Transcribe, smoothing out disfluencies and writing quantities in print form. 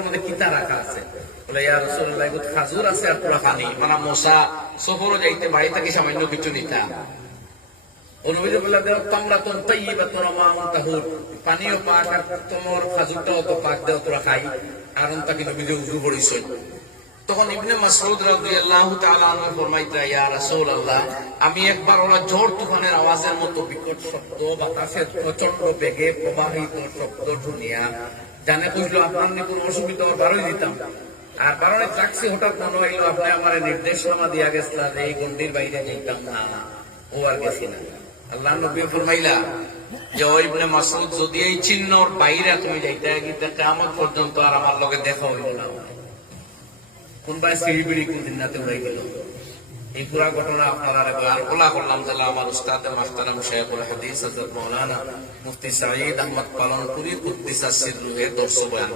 কাপড়ের মধ্যে কিতা রাখা আছে? বলে ইয়া রাসূলুল্লাহ এগুলো খাজুর আছে আর পুরা পানি, মানে মশা সফরও যাইতে বাড়ি থেকে সামান্য কিছু নিতা। ও নবীজি বললেন তামরাতুন তাইয়্যিবাতুন ওয়া মা'উন তাহুর, পানিও পাক আর তোমার খাজুরটাও তো পাক, দেও তোরা খাই। আর তাকে নবীজি উযু করিছেন। তখন ইবনে মাসউদ রাদিয়াল্লাহু তাআলা আনহু ফরমাইতা ইয়া রাসূলুল্লাহ, আমি একবার ওরা ঝড় তুফানের আওয়াজের মতো বিকট শব্দ, বাতাসের প্রচন্ড বেগে প্রবাহিত শব্দ শুনিয়া জানে বুঝলো আপনার কোনো অসুবিধা ওর বারোই দিতাম। আর বারণে ট্যাক্সি হঠাৎ মনে হইলো আপনি আমার নির্দেশনামা দিয়া গেছিলেন যে এই গন্ডির বাইরে যেতাম না, ও আর গেছি না। আল্লাহ নবী ফরমাইলা যে ও ইবনে মাসউদ, যদি এই চিহ্নর বাইরে তুমি যাইতে গিয়ে কিয়ামত পর্যন্ত আর আমার লগে দেখা হইল না। কোনবাই সিঁড়ি বিড়ি কোনদিন রাতে উড়াই গেল। এই পুরা ঘটনা আপনারা আর বলা করলাম যে আমার উস্তাদ মাহতারাম শাইখুল হাদিস হযরত মাওলানা মুফতি সাঈদ আহমদ পালনপুরী কুদ্দিসাস সিররুহে দর্শ বয়ান।